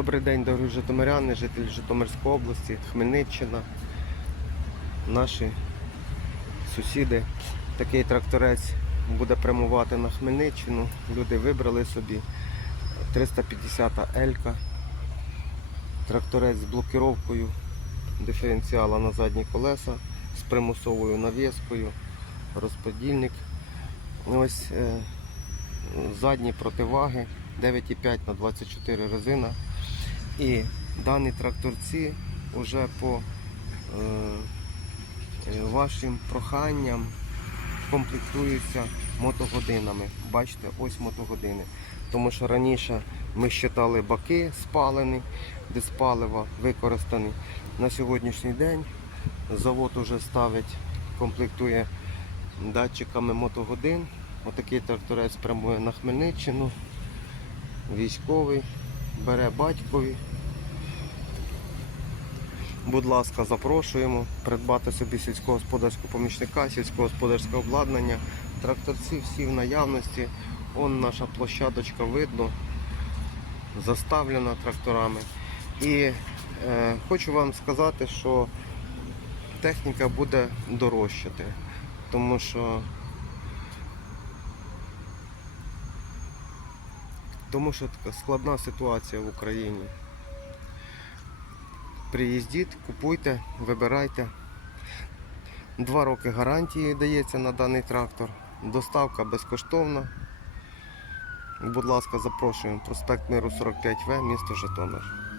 Добрий день, дорогі житомиряни, жителі Житомирської області, Хмельниччина, наші сусіди. Такий тракторець буде прямувати на Хмельниччину. Люди вибрали собі 350 Елька. Тракторець з блокіровкою диференціала на задні колеса з примусовою навіскою, розподільник. Ось е, задні противаги 9,5 на 24 резина. І дані тракторці вже по е, е, вашим проханням комплектуються мотогодинами. Бачите, ось мотогодини. Тому що раніше ми щитали баки спалені, де з палива використані. На сьогоднішній день завод уже ставить, комплектує датчиками мотогодин. Отакий тракторець прямує на Хмельниччину. Військовий бере батькові. Будь ласка, запрошуємо придбати собі сільськогосподарського помічника, сільськогосподарське обладнання. Тракторці всі в наявності. Он наша площадочка видно, заставлена тракторами. І е, хочу вам сказати, що техніка буде дорожчати, тому що тому що така складна ситуація в Україні. Приїздіть, купуйте, вибирайте. Два роки гарантії дається на даний трактор. Доставка безкоштовна. Будь ласка, запрошуємо. Проспект Миру 45В, місто Житомир.